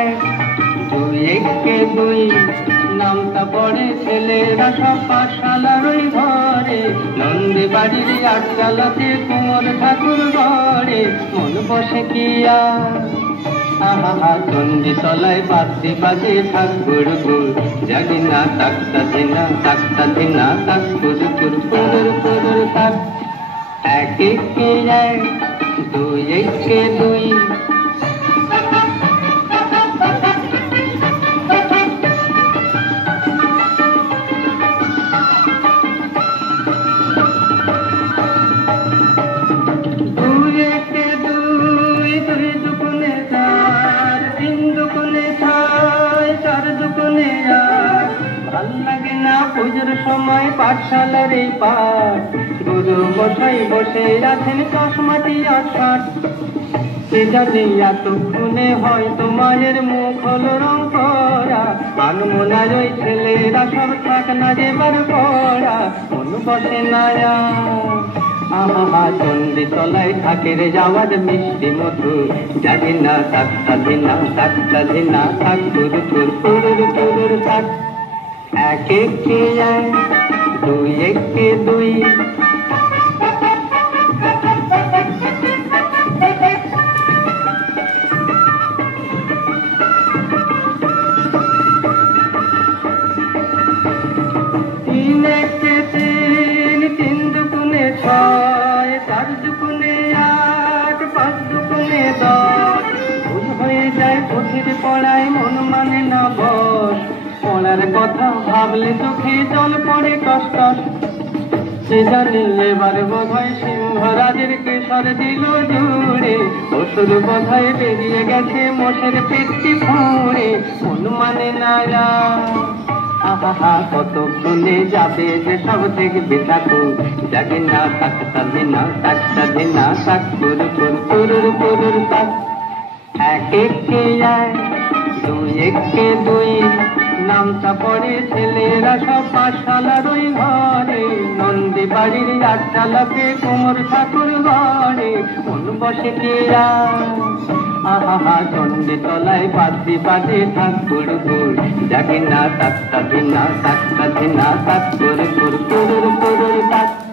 এক দুই একে দুই নামটা পড়ে ছেলেরা সব পাঠশালার ওই ঘরে, নন্দী বাড়ির আটচালাতে কুমোর ঠাকুর ঘরে মন বসে কি আর আহা চন্ডী তলায় বাজতে বাজে থাক গুড়গুড় জাগি না তাকতা দিনা তাক গুড়গুড় পুরুর পুরুর থাক এক একে এক দুই একে দুই পুজোর সময় পাঠশালার এই পাঠ গুরু মশাই বসে আছেন চশমাটি আষাঢ় সে জানি এতক্ষণে হয়তো মায়ের মুখ হলো রং করা আনমনার ওই ছেলেরা সব থাক না যেবার পড়া মন বসে না আহা চন্ডী তলায় ঠাকের যাওয়ার মিষ্টি মধু জানি না তাকতা ধিনা থাক পুরুর পুরুর পুরুর থাক এক একে এক দুই একে দুই তিন একে তিন তিন দুগুণে ছয় চার দুগুণে আট পাঁচ দুগুণে দশ ভুল হয়ে যায় পুঁথির পড়ায় মন মানে না বস পড়ার কথা ভাবলে চোখে জল পড়ে কষ্ট সে জানি এবার বোধহয় সিংহরাজের কেশর দিল জুড়ে অসুর বোধহয় বেরিয়ে গেছে মোষের পেটটি ফুঁড়ে মন মানে না আহা কতক্ষণে যাবে যে সব দেখবে ঠাকুর জাগে না তাকতা ধিনা তাক পুরুর পুরুর তাক এক একে এক দুই একে দুই নামটা পড়ে ছেলেরা সব পাঠশালার ওই ঘরে নন্দী বাড়ির আটচালাতে কুমোর ঠাকুর ঘরে মন বসে কি আহা চন্ডী তলায় বাজতে বাজে থাক গুড়গুড় জাগে না তাকতা ধিনা তাক পুরুর পুরুর পুরুর থাক।